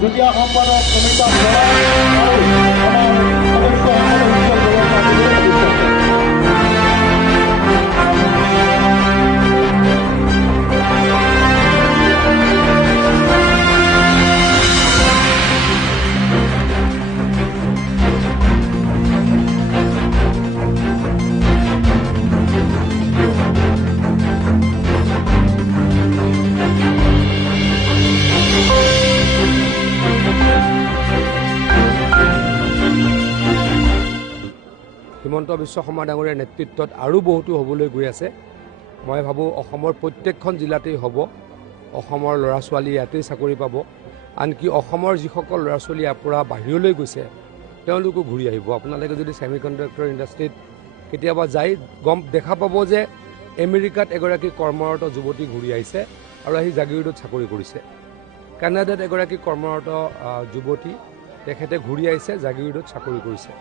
যুটীয়া সম্পাদক অমিতাভ বৰা আৰু আমাৰ সদস্যসকলে হিমন্ত বিশ্ব শৰ্মা ডাঙৰীয়াৰ নেতৃত্বত আৰু বহুতো হ'বলৈ গৈ আছে। মই ভাবোঁ অসমৰ প্ৰত্যেকখন জিলাতেই হ'ব, অসমৰ ল'ৰা ছোৱালী ইয়াতেই চাকৰি পাব, আনকি অসমৰ যিসকল ল'ৰা ছোৱালী ইয়াৰ পৰা বাহিৰলৈ গৈছে তেওঁলোকো ঘূৰি আহিব। আপোনালোকে যদি ছেমি কণ্ডাক্টৰ ইণ্ডাষ্ট্ৰীত কেতিয়াবা যাই দেখা পাব যে আমেৰিকাত এগৰাকী কৰ্মৰত যুৱতী ঘূৰি আহিছে আৰু আহি জাগিৰোডত চাকৰি কৰিছে। কানাডাত এগৰাকী কৰ্মৰত যুৱতী তেখেতে ঘূৰি আহিছে, জাগিৰোডত চাকৰি কৰিছে।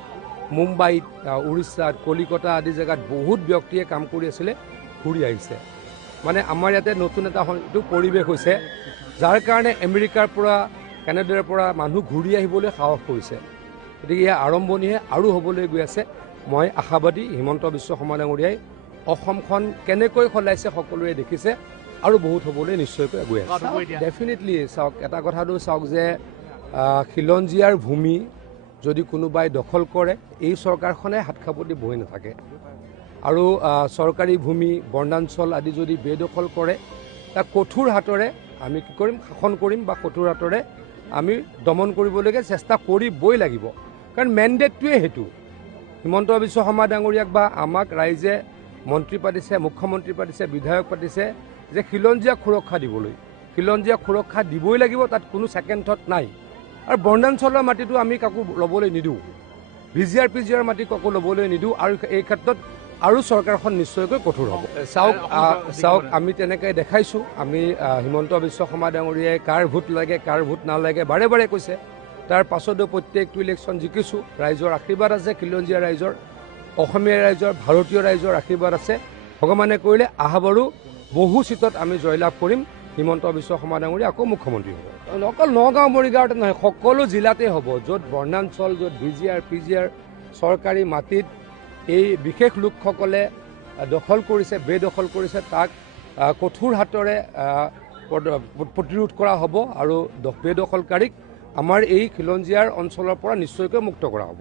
মুম্বাইত, উৰিষ্যাত, কলিকতা আদি জেগাত বহুত ব্যক্তিয়ে কাম কৰি আছিলে, ঘূৰি আহিছে। মানে আমাৰ ইয়াতে নতুন এটা পৰিৱেশ হৈছে, যাৰ কাৰণে আমেৰিকাৰ পৰা কানাডাৰ পৰা মানুহ ঘূৰি আহিবলৈ সাহস কৰিছে। গতিকে ইয়াৰ আৰম্ভণিহে আৰু হ'বলৈ গৈ আছে। মই আশাবাদী হিমন্ত বিশ্ব শৰ্মা ডাঙৰীয়াই অসমখন কেনেকৈ সলাইছে সকলোৱে দেখিছে, আৰু বহুত হ'বলৈ নিশ্চয়কৈ গৈ আছে। ডেফিনেটলি চাওক, এটা কথাটো চাওক যে খিলঞ্জীয়াৰ ভূমি যদি কোনোবাই দখল কৰে, এই চৰকাৰখনে হাত খাপতি বহি নাথাকে। আৰু চৰকাৰী ভূমি বৰ্ণাঞ্চল আদি যদি বেদখল কৰে, তাক কঠোৰ হাতৰে আমি কি কৰিম, শাসন কৰিম বা কঠোৰ হাতৰে আমি দমন কৰিবলৈকে চেষ্টা কৰিবই লাগিব। কাৰণ মেণ্ডেটটোৱে সেইটো। হিমন্ত বিশ্ব শৰ্মা ডাঙৰীয়াক বা আমাক ৰাইজে মন্ত্ৰী পাতিছে, মুখ্যমন্ত্ৰী পাতিছে, বিধায়ক পাতিছে যে খিলঞ্জীয়াক সুৰক্ষা দিবলৈ। খিলঞ্জীয়াক সুৰক্ষা দিবই লাগিব, তাত কোনো ছেকেণ্ড থট নাই। আৰু বৰ্ণাঞ্চলৰ মাটিটো আমি কাকো ল'বলৈ নিদিওঁ, ভিজিআৰ পিজিআৰ মাটি কাকো ল'বলৈ নিদিওঁ, আৰু এই ক্ষেত্ৰত আৰু চৰকাৰখন নিশ্চয়কৈ কঠোৰ হ'ব। চাওক আমি তেনেকৈ দেখাইছোঁ। আমি হিমন্ত বিশ্ব শৰ্মা ডাঙৰীয়াই কাৰ ভোট লাগে কাৰ ভোট নালাগে বাৰে বাৰে কৈছে। তাৰ পাছতো প্ৰত্যেকটো ইলেকশ্যন জিকিছোঁ। ৰাইজৰ আশীৰ্বাদ আছে, খিলঞ্জীয়া ৰাইজৰ, অসমীয়া ৰাইজৰ, ভাৰতীয় ৰাইজৰ আশীৰ্বাদ আছে। ভগৱানে কৰিলে অহাবাৰো বহু চিটত আমি জয়লাভ কৰিম। হিমন্ত বিশ্ব শৰ্মা ডাঙৰীয়া আকৌ মুখ্যমন্ত্ৰী হ'ব। অকল নগাঁও মৰিগাঁৱতে নহয়, সকলো জিলাতে হ'ব। য'ত বৰ্ণাঞ্চল, য'ত ভিজিআৰ পিজিআৰ চৰকাৰী মাটিত এই বিশেষ লোকসকলে দখল কৰিছে, বেদখল কৰিছে, তাক কঠোৰ হাতৰে প্ৰতিৰোধ কৰা হ'ব, আৰু বেদখলকাৰীক আমাৰ এই খিলঞ্জীয়াৰ অঞ্চলৰ পৰা নিশ্চয়কৈ মুক্ত কৰা হ'ব।